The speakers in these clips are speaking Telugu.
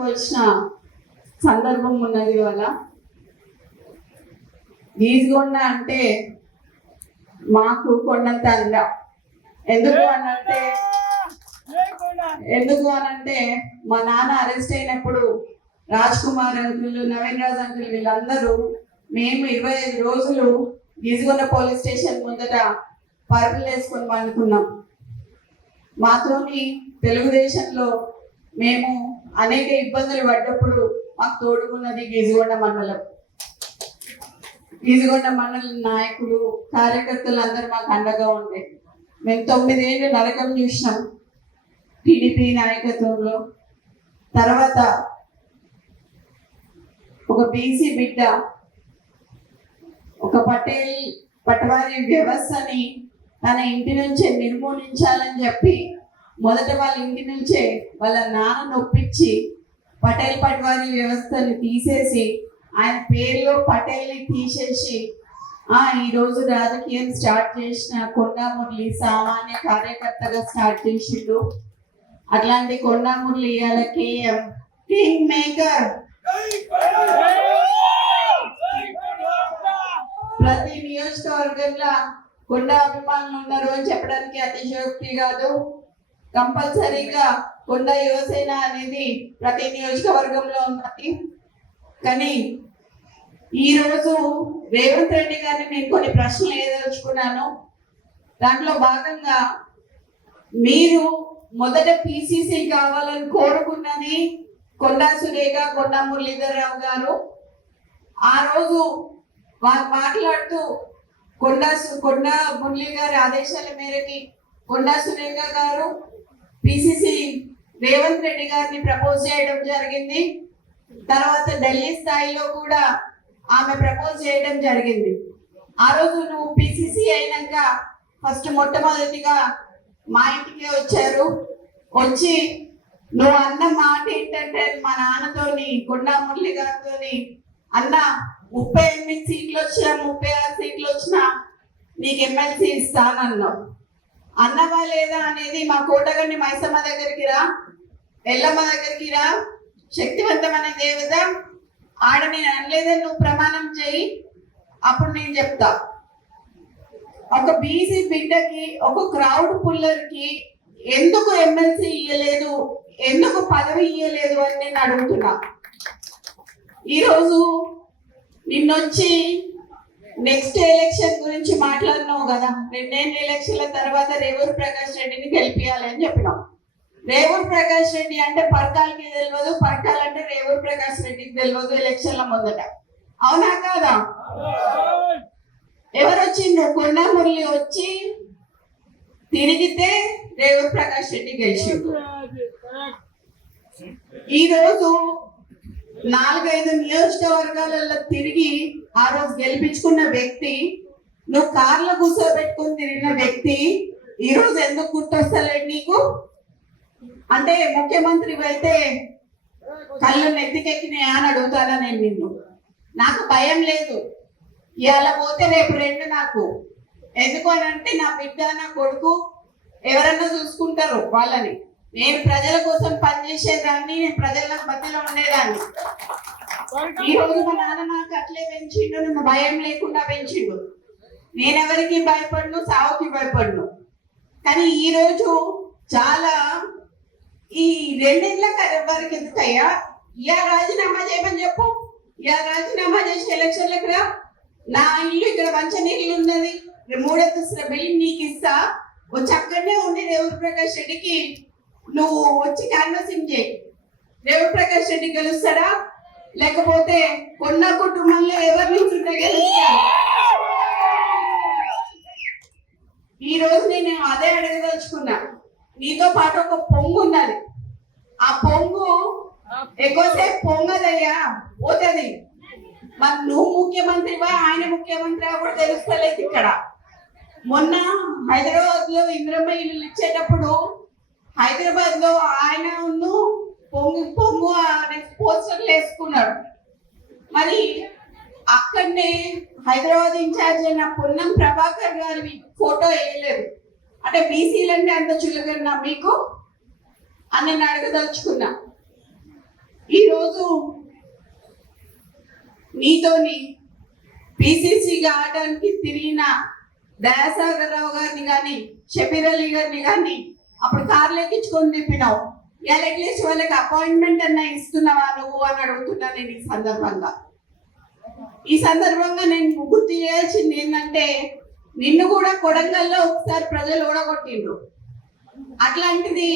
మాట్లాడుకోవాల్సిన సందర్భం ఉన్నది వల్ల. గీజగొండ అంటే మాకు కొండంత అంద. ఎందుకు అనంటే మా నాన్న అరెస్ట్ అయినప్పుడు రాజ్ కుమార్ అంకుల్, నవీన్ రాజ్ అంకుల్ వీళ్ళందరూ మేము 25 రోజులు గీజగొండ పోలీస్ స్టేషన్ ముందట పరుపులు వేసుకొని పండుకున్నాం. మాతోని తెలుగుదేశంలో మేము అనేక ఇబ్బందులు పడ్డప్పుడు మాకు తోడుకున్నది గీజగొండ మండలం. గీజగొండ మండలం నాయకులు, కార్యకర్తలు అందరూ మాకు అండగా ఉండే. మేము 9 ఏళ్ళు నరకం చూసినాం టీడీపీ నాయకత్వంలో. తర్వాత ఒక బీసీ బిడ్డ ఒక పటవారి వ్యవస్థని తన ఇంటి నుంచే నిర్మూలించాలని చెప్పి మొదట వాళ్ళ ఇంటి నుంచే వాళ్ళ నాన్న ఒప్పించి పటవారి వ్యవస్థని తీసేసి ఆయన పేరులో పటేల్ని తీసేసి ఈరోజు రాజకీయం స్టార్ట్ చేసిన కొండా మురళి సామాన్య కార్యకర్తగా స్టార్ట్ చేసిండు. అట్లాంటి కొండా మురళి ఇవాళ కింగ్ మేకర్. ప్రతి నియోజకవర్గంలో కొండ అభిమానులు ఉన్నారు అని చెప్పడానికి అతిశయోక్తి కాదు. కంపల్సరీగా కొండ యువసేన అనేది ప్రతి నియోజకవర్గంలో ఉన్నది. కానీ ఈరోజు రేవంత్ రెడ్డి గారిని నేను కొన్ని ప్రశ్నలు ఏదలుచుకున్నాను. దాంట్లో భాగంగా మీరు మొదట పిసిసి కావాలని కోరుకున్నది కొండా సురేఖ, కొండా మురళీధరరావు గారు. ఆ రోజు వారు మాట్లాడుతూ కొండా మురళి గారి ఆదేశాల మేరకి కొండా సురేఖ గారు పిసిసి రేవంత్ రెడ్డి గారిని ప్రపోజ్ చేయడం జరిగింది. తర్వాత ఢిల్లీ స్థాయిలో కూడా ఆమె ప్రపోజ్ చేయడం జరిగింది. ఆ రోజు నువ్వు పిసిసి అయినాక ఫస్ట్ మొట్టమొదటిగా మా ఇంటికి వచ్చారు. వచ్చి నువ్వు అన్న మాట ఏంటంటే మా నాన్నతోని, కొండా మురళి గారితోని, అన్న 38 సీట్లు వచ్చినా 36 సీట్లు వచ్చినా నీకు ఎమ్మెల్సీ ఇస్తానన్నావు. అన్నవా లేదా అనేది మా కోటగండి మైసమ్మ దగ్గరికి రా, ఎల్లమ్మ దగ్గరికి రా, శక్తివంతమైన దేవత ఆడ నేను అనలేదని నువ్వు ప్రమాణం చేయి, అప్పుడు నేను చెప్తా. ఒక బీసీ బిడ్డకి, ఒక క్రౌడ్ పుల్లర్కి ఎందుకు ఎమ్మెల్సీ ఇయ్యలేదు, ఎందుకు పదవి ఇయ్యలేదు అని నేను అడుగుతున్నా. ఈరోజు నిన్నొచ్చి నెక్స్ట్ ఎలక్షన్ గురించి మాట్లాడినావు కదా. 2 ఎలక్షన్ల తర్వాత రేవూరు ప్రకాష్ రెడ్డిని గెలిపియాలి అని చెప్పినావు. రేవూరు ప్రకాష్ రెడ్డి అంటే పర్కాలకి తెలియదు, పర్కాల్ అంటే రేవూరు ప్రకాష్ రెడ్డికి తెలియదు ఎలక్షన్ల ముందట. అవునా కాదా? ఎవరు వచ్చిండ్రు? కొండా మురళి వచ్చి తిరిగితే రేవూరు ప్రకాష్ రెడ్డి గెలిచిండు. ఈరోజు 4-5 నియోజకవర్గాలలో తిరిగి ఆ రోజు గెలిపించుకున్న వ్యక్తి, నువ్వు కార్లో కూర్చోబెట్టుకుని తిరిగిన వ్యక్తి ఈరోజు ఎందుకు గుర్తొస్తలేడు నీకు? అంటే ముఖ్యమంత్రి అయితే కళ్ళు నెత్తికెక్కినాయా అని అడుగుతానా నేను నిన్ను? నాకు భయం లేదు. ఇవాళ పోతే రేపు 2 నాకు. ఎందుకు అని అంటే నా బిడ్డ, నా కొడుకు ఎవరన్నా చూసుకుంటారు వాళ్ళని. నేను ప్రజల కోసం పనిచేసేదాన్ని, నేను ప్రజల మధ్యలో ఉండేదాన్ని. ఈ రోజు మా నాన్న నాకు అట్లే పెంచిండు, నన్ను భయం లేకుండా పెంచిండు. నేనెవరికి భయపడను, సావుకి భయపడను. కానీ ఈ రోజు చాలా ఈ 2 ఏళ్ళ వరకు ఎందుకయ్యా రాజీనామా చేయమని చెప్పు. రాజీనామా చేసి ఎలక్షన్లకు రా. నా ఇల్లు ఇక్కడ మంచినీళ్ళు ఉన్నది, 3 అంతస్తుల బిల్డింగ్ నీకు ఇస్తా. వచ్చి అక్కడనే ఉండి రేవూరు ప్రకాష్ రెడ్డికి నువ్వు వచ్చి క్యాన్వాసింగ్ చేయి. రేవూరు ప్రకాష్ రెడ్డి గెలుస్తాడా, లేకపోతే కొన్న కుటుంబంలో ఎవరి నుంచి గెలుస్తాడు? ఈ రోజు నేను అదే అడగదలుచుకున్నా. నీతో పాటు ఒక పొంగు ఉన్నది. ఆ పొంగు ఎక్కువసేపు పొంగదయ్యా, పోతుంది. మరి నువ్వు ముఖ్యమంత్రివా, ఆయన ముఖ్యమంత్రివా కూడా తెలుస్తలేదు. ఇక్కడ మొన్న హైదరాబాద్ లో ఇంద్రమ్మ ఇల్లు ఇచ్చేటప్పుడు హైదరాబాద్ లో ఆయన పొంగు పోస్టర్లు వేసుకున్నాడు. మరి అక్కడనే హైదరాబాద్ ఇన్ఛార్జ్ అయిన పొన్నం ప్రభాకర్ గారి ఫోటో వేయలేదు. అంటే బీసీలంటే అంత చులకన్నా మీకు అని నేను అడగదలుచుకున్నా. ఈరోజు నీతోని పిసిసి ఆడడానికి తిరిగిన దయాసాగర్ రావు గారిని కానీ షబీర్ అలీ గారిని కానీ అప్పుడు కార్లు ఎక్కించుకొని తిప్పినావు. ఇలా అట్లీస్ట్ వాళ్ళకి అపాయింట్మెంట్ అన్నా ఇస్తున్నావా నువ్వు అని అడుగుతున్నా నేను ఈ సందర్భంగా నేను గుర్తు చేయాల్సింది ఏంటంటే నిన్ను కూడా కొడంగల్లో ఒకసారి ప్రజలు ఓడగొట్టిండ్రు. అట్లాంటిది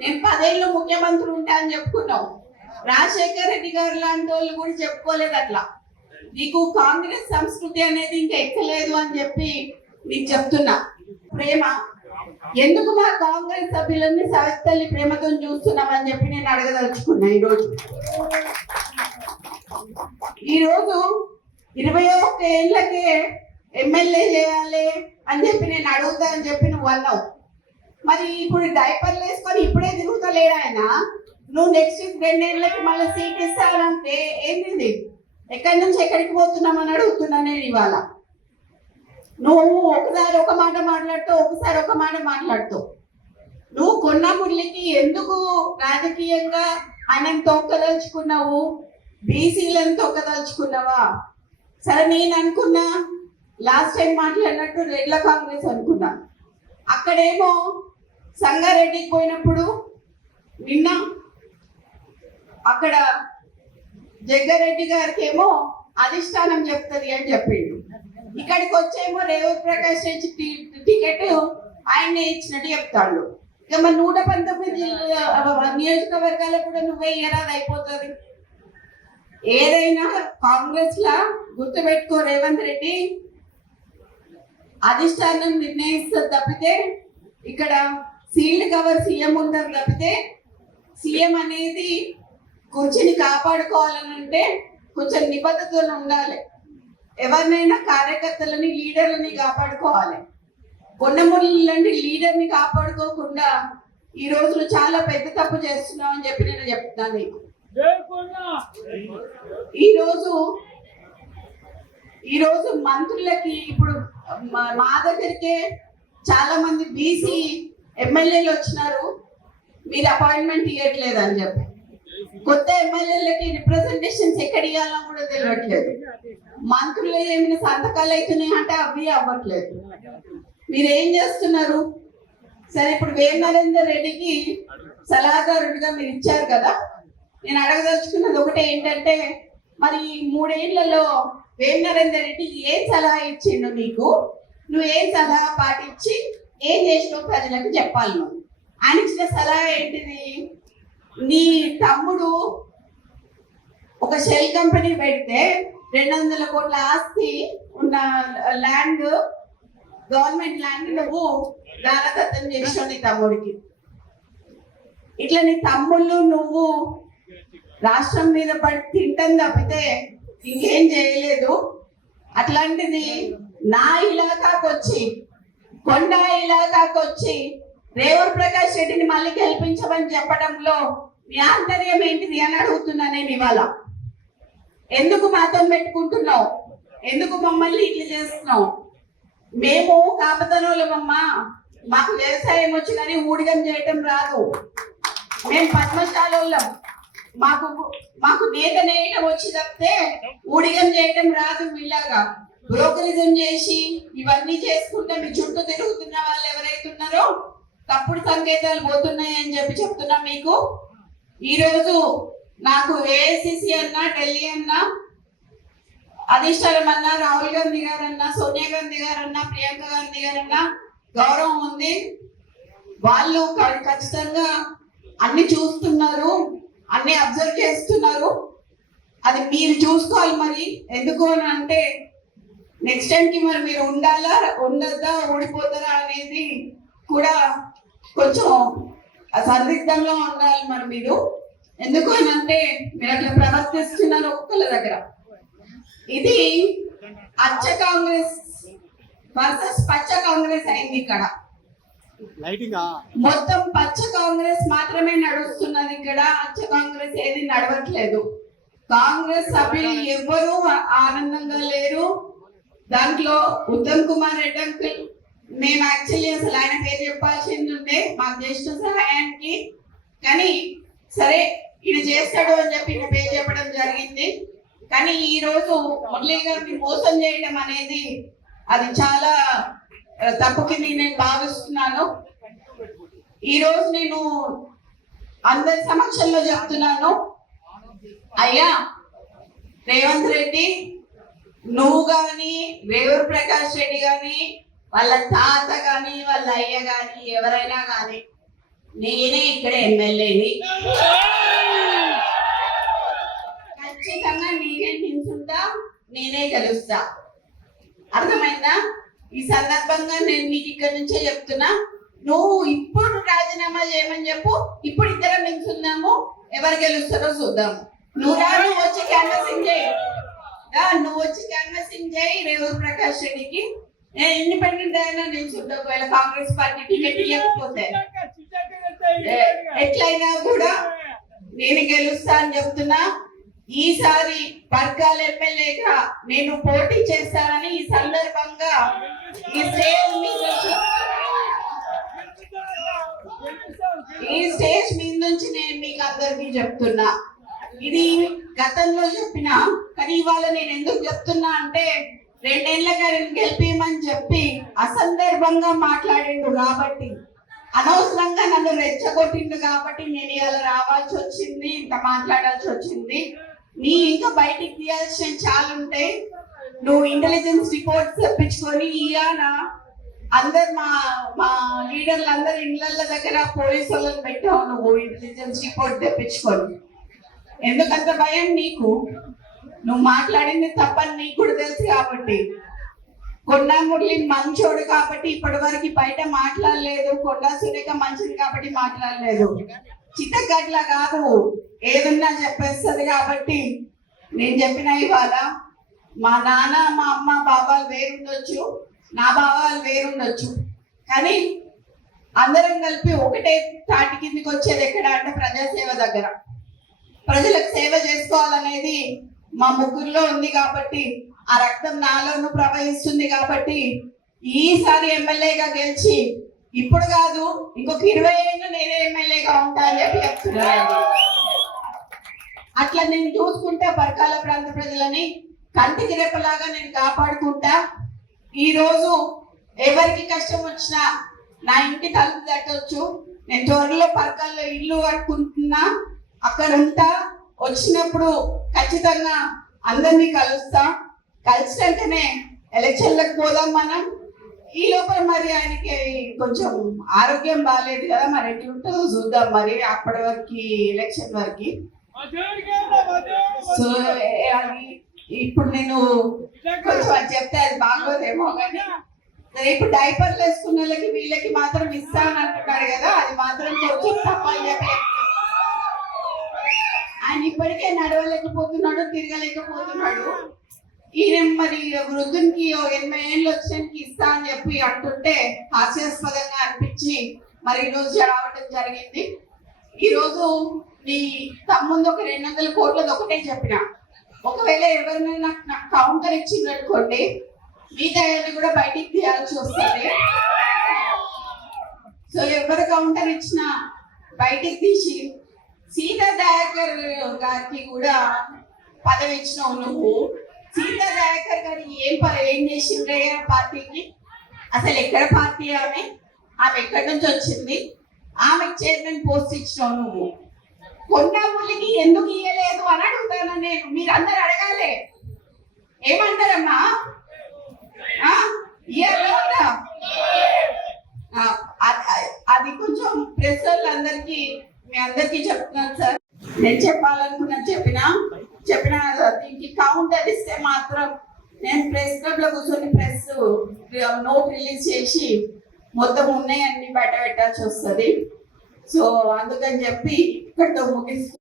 నేను 10 ఏళ్ళు ముఖ్యమంత్రి ఉంటా అని చెప్పుకున్నావు. రాజశేఖర్ రెడ్డి గారు లాంటి వాళ్ళు కూడా చెప్పుకోలేదు అట్లా. నీకు కాంగ్రెస్ సంస్కృతి అనేది ఇంకా ఎక్కలేదు అని చెప్పి నీకు చెప్తున్నా. ప్రేమ ఎందుకు మా కాంగ్రెస్ సభ్యులన్నీ సవితల్లి ప్రేమతో చూస్తున్నామని చెప్పి నేను అడగదలుచుకున్నా. ఈరోజు 21 ఏళ్ళకే ఎమ్మెల్యే చేయాలి అని చెప్పి నేను అడుగుతా అని చెప్పి నువ్వు అన్నావు. మరి ఇప్పుడు డైపర్లు వేసుకొని ఇప్పుడే తిరుగుతలేడు ఆయన. నువ్వు నెక్స్ట్ 2 ఏళ్ళకి మళ్ళీ సీట్ ఇస్తానంటే ఏంటిది? ఎక్కడి నుంచి ఎక్కడికి పోతున్నామని అడుగుతున్నా నేను ఇవాళ. నువ్వు ఒకసారి ఒక మాట మాట్లాడుతావు, ఒకసారి ఒక మాట మాట్లాడుతావు. నువ్వు కొన్న మురళికి ఎందుకు రాజకీయంగా ఆయనను తొక్కదలుచుకున్నావు? బీసీలను తొక్కదలుచుకున్నావా? సరే, నేను అనుకున్నా లాస్ట్ టైం మాట్లాడినట్టు రెడ్ల కాంగ్రెస్ అనుకున్నా. అక్కడేమో సంగారెడ్డికి పోయినప్పుడు నిన్న అక్కడ జగ్గారెడ్డి గారికి ఏమో అధిష్టానం చెప్తుంది అని చెప్పిండు. ఇక్కడికి వచ్చేమో రేవంత్ ప్రకాష్ రెడ్డి టికెట్ ఆయనే ఇచ్చినట్టు చెప్తాడు. ఇక మరి 119 నియోజకవర్గాలకు కూడా నువ్వే ఇయరాది అయిపోతుంది. ఏదైనా కాంగ్రెస్ లా గుర్తుపెట్టుకో, రేవంత్ రెడ్డి అధిష్టానం నిర్ణయిస్తుంది తప్పితే ఇక్కడ సీల్డ్ కవర్ సీఎం ఉంటారు తప్పితే సీఎం అనేది కుర్చీని కాపాడుకోవాలని అంటే కొంచెం నిబద్ధతలు ఉండాలి. ఎవరినైనా కార్యకర్తలని లీడర్లని కాపాడుకోవాలి. పొన్నమురళి లాంటి లీడర్ని కాపాడుకోకుండా ఈ రోజులు చాలా పెద్ద తప్పు చేస్తున్నావు అని చెప్పి నేను చెప్తున్నాను నీకు. ఈరోజు మంత్రులకి ఇప్పుడు మా దగ్గరికే చాలా మంది బీసీ ఎమ్మెల్యేలు వచ్చినారు, మీరు అపాయింట్మెంట్ ఇవ్వట్లేదు అని చెప్పి. కొత్త ఎమ్మెల్యేలకి రిప్రజెంటేషన్స్ ఎక్కడ ఇవ్వాలో కూడా తెలియట్లేదు. మంత్రులు ఏమైనా సంతకాలు అవుతున్నాయి అంటే అవి అవ్వట్లేదు. మీరేం చేస్తున్నారు? సరే, ఇప్పుడు వేమ నరేందర్ రెడ్డికి సలహాదారుడిగా మీరు ఇచ్చారు కదా. నేను అడగదలుచుకున్నది ఒకటే ఏంటంటే, మరి 3 ఏళ్లలో వేమ నరేందర్ రెడ్డి ఏం సలహా ఇచ్చిండు నీకు? నువ్వు ఏం సలహా పాటించి ఏం చేసినావు ప్రజలకు చెప్పాలి. నువ్వు ఆయన ఇచ్చిన సలహా ఏంటిది? నీ తమ్ముడు ఒక షెల్ కంపెనీ పెడితే 200 కోట్ల ఆస్తి ఉన్న ల్యాండ్, గవర్నమెంట్ ల్యాండ్ నువ్వు దానదత్తం చేసావు నీ తమ్ముడికి. ఇట్లా నీ తమ్ముళ్ళు నువ్వు రాష్ట్రం మీద పడి తింటాం తప్పితే ఇంకేం చేయలేదు. అట్లాంటిది నా ఇలాకాకు వచ్చి, కొండ ఇలాకాకు వచ్చి రేవంత్ ప్రకాష్ రెడ్డిని మళ్ళీ గెలిపించమని చెప్పడంలో నీ ఆంతర్యం ఏంటిది అని అడుగుతున్నా నేను ఇవాళ. ఎందుకు మాతో పెట్టుకుంటున్నావు? ఎందుకు మమ్మల్ని ఇట్లా చేస్తున్నావు? మేము కాపతనోళ్ళమమ్మా, మాకు వ్యవసాయం వచ్చి కానీ ఊడిగం చేయటం రాదు. మేము పద్మశాలోళ్ళం, మాకు నేత నేయటం వచ్చి తప్పితే ఊడిగం చేయటం రాదు. మీలాగా బ్రోకరిజం చేసి ఇవన్నీ చేసుకుంటే మీ చుట్టూ తిరుగుతున్న వాళ్ళు ఎవరైతే ఉన్నారో తప్పుడు సంకేతాలు పోతున్నాయి అని చెప్పి చెప్తున్నా మీకు. ఈరోజు నాకు ఏఐసిసి అన్నా, ఢిల్లీ అన్నా, అధిష్టానం అన్నా, రాహుల్ గాంధీ గారన్నా, సోనియా గాంధీ గారన్నా, ప్రియాంక గాంధీ గారన్నా గౌరవం ఉంది. వాళ్ళు ఖచ్చితంగా అన్ని చూస్తున్నారు, అన్ని అబ్జర్వ్ చేస్తున్నారు. అది మీరు చూసుకోవాలి. మరి ఎందుకు అని అంటే నెక్స్ట్ టైంకి మరి మీరు ఉండాలా, ఉండద్దా, ఓడిపోతారా అనేది కూడా కొంచెం సందిగ్ధంలో ఉండాలి. మరి మీరు ఎందుకు అని అంటే మీరు అట్లా ప్రవర్తిస్తున్నారు ఒక్కళ్ళ దగ్గర. ఇది అచ్చ కాంగ్రెస్ వర్సెస్ పచ్చ కాంగ్రెస్ అయింది. ఇక్కడ మొత్తం పచ్చ కాంగ్రెస్ మాత్రమే నడుస్తున్నది. ఇక్కడ అచ్చ కాంగ్రెస్ ఏది నడవట్లేదు. కాంగ్రెస్ సభ్యులు ఎవ్వరూ ఆనందంగా లేరు. దాంట్లో ఉత్తమ్ కుమార్ రెడ్డి అంకుల్, మేము యాక్చువల్లీ అసలు ఆయన పేరు చెప్పాల్సింది ఉండే మాకు జ్యేష్ఠ సహాయానికి. కానీ సరే, ఇది చేస్తాడు అని చెప్పి నా పేరు చెప్పడం జరిగింది. కానీ ఈ రోజు మురళీ గారిని మోసం చేయడం అనేది అది చాలా తప్పు కింద నేను భావిస్తున్నాను. ఈ రోజు నేను అందరి సమక్షంలో చెప్తున్నాను, అయ్యా రేవంత్ రెడ్డి, నువ్వు గాని రేవూరు ప్రకాష్ రెడ్డి గాని వాళ్ళ తాత గాని వాళ్ళ అయ్య గాని ఎవరైనా గాని నేనే ఇక్కడ ఎమ్మెల్యేని, ఖచ్చితంగా నేనే నిల్చుంటా, నేనే గెలుస్తా. అర్థమైందా? ఈ సందర్భంగా నేను నీకు ఇక్కడ నుంచే చెప్తున్నా, నువ్వు ఇప్పుడు రాజీనామా చేయమని చెప్పు, ఇప్పుడు ఇద్దరం నిల్చుందాము, ఎవరు గెలుస్తారో చూద్దాము. నువ్వు వచ్చి క్యాన్వాసింగ్ చేయి, నువ్వు వచ్చి క్యాన్వాసింగ్ చేయి రేవూరు ప్రకాష్ రెడ్డికి. నేను ఇండిపెండెంట్ అయినా నిల్చుంటా, ఒకవేళ కాంగ్రెస్ పార్టీ టికెట్ ఇవ్వకపోతే ఎట్లయినా కూడా నేను గెలుస్తా అని చెప్తున్నా. ఈసారి పర్కాల ఎమ్మెల్యేగా నేను పోటీ చేస్తానని ఈ సందర్భంగా ఈ స్టేజ్ మీద నుంచి నేను మీకు అందరికీ చెప్తున్నా. ఇది గతంలో చెప్పినా, కానీ ఇవాళ నేను ఎందుకు చెప్తున్నా అంటే 2 ఏళ్ల గారిని గెలిపేయమని చెప్పి అసందర్భంగా మాట్లాడిండు కాబట్టి, అనవసరంగా నన్ను రెచ్చగొట్టిండు కాబట్టి నేను ఇవాళ రావాల్సి వచ్చింది, ఇంత మాట్లాడాల్సి వచ్చింది. నీ ఇంకా బయటికి తీయాల్సిన చాలా ఉంటాయి. నువ్వు ఇంటెలిజెన్స్ రిపోర్ట్స్ తెప్పించుకొని ఇవాళ అందరు మా లీడర్లు అందరు ఇళ్ళ దగ్గర పోలీసు వాళ్ళని పెట్టావు, నువ్వు ఇంటెలిజెన్స్ రిపోర్ట్ తెప్పించుకొని. ఎందుకంత భయం నీకు? నువ్వు మాట్లాడింది తప్పని నీకు కూడా తెలుసు కాబట్టి. కొండా మురళి మంచోడు కాబట్టి ఇప్పటి వరకు బయట మాట్లాడలేదు, కొండా సురేఖ మంచిది కాబట్టి మాట్లాడలేదు. చిత్తగట్ల కాదు, ఏదున్నా చెప్పేస్తుంది కాబట్టి నేను చెప్పిన ఇవాళ మా నాన్న మా అమ్మ బాబాలు వేరుండొచ్చు, నా బాబాలు వేరుండొచ్చు, కానీ అందరం కలిపి ఒకటే తాటి కిందికి వచ్చేది ఎక్కడ అంటే ప్రజాసేవ దగ్గర. ప్రజలకు సేవ చేసుకోవాలనేది మా ముగ్గురులో ఉంది కాబట్టి, ఆ రక్తం నాలోనూ ప్రవహిస్తుంది కాబట్టి ఈసారి ఎమ్మెల్యేగా గెలిచి ఇప్పుడు కాదు ఇంకొక 20 ఏళ్ళు నేనే ఎమ్మెల్యేగా ఉంటా అని చెప్పి చెప్తున్నాను. అట్లా నేను చూసుకుంటా పరకాల ప్రాంత ప్రజలని కంటికి రెప్పలాగా నేను కాపాడుకుంటా. ఈ రోజు ఎవరికి కష్టం వచ్చినా నా ఇంటి తలుపు తట్టవచ్చు. నేను త్వరలో పరకాల్లో ఇల్లు కట్టుకుంటున్నా, అక్కడ ఉంటా. వచ్చినప్పుడు ఖచ్చితంగా అందరినీ కలుస్తా. కలిసినాకనే ఎలక్షన్లకు పోదాం మనం. ఈ లోపల మరి ఆయనకి కొంచెం ఆరోగ్యం బాగాలేదు కదా, మరి ఎట్లా ఉంటుందో చూద్దాం. మరి అప్పటి వరకు ఎలక్షన్ వరకు సో అది ఇప్పుడు నేను కొంచెం అది చెప్తే అది బాగోదేమో, కానీ ఇప్పుడు డైపర్లు వేసుకున్న వాళ్ళకి వీళ్ళకి మాత్రం ఇస్తాను అంటున్నాడు కదా, అది మాత్రం కొంచెం తప్పని చెప్పి. ఆయన ఇప్పటికే నడవలేకపోతున్నాడు, తిరగలేకపోతున్నాడు. ఈయన మరి వృద్ధునికి 80 ఏళ్ళు వచ్చానికి ఇస్తా అని చెప్పి అంటుంటే హాస్యాస్పదంగా అనిపించి మరి ఈ రోజు రావడం జరిగింది. ఈ రోజు నీ తమ్ముందు ఒక 200 కోట్లది ఒకటే చెప్పిన, ఒకవేళ ఎవరినైనా నాకు కౌంటర్ ఇచ్చింది అనుకోండి, మిగతా కూడా బయటికి తీయాల్సి వస్తుంది. సో ఎవరు కౌంటర్ ఇచ్చినా బయటికి తీసి సీతా దయాకర్ గారికి కూడా పదవి ఇచ్చినావు నువ్వు. సీతా దయాకర్ గారు ఏం చేసిండ్రే పార్టీకి? అసలు ఎక్కడ పార్టీ ఆమె ఎక్కడి నుంచి వచ్చింది? ఆమెకు చైర్మన్ పోస్ట్ ఇచ్చినావు నువ్వు. కొండా మురళికి ఎందుకు ఇయ్యలేదు అని అడుగుతాను నేను. మీరు అందరు అడగాలి. ఏమంటారమ్మా? అది కొంచెం ప్రెస్ వాళ్ళందరికీ మీ అందరికీ చెప్తున్నాను సార్. నేను చెప్పాలనుకున్నా చెప్పిన దీనికి కౌంటర్ ఇస్తే మాత్రం నేను ప్రెస్ క్లబ్ లో కూర్చొని ప్రెస్ నోట్ రిలీజ్ చేసి మొత్తం ఉన్నాయన్నీ బయట పెట్టాల్సి వస్తుంది. సో అందుకని చెప్పి ఇక్కడితో ముగిస్తూ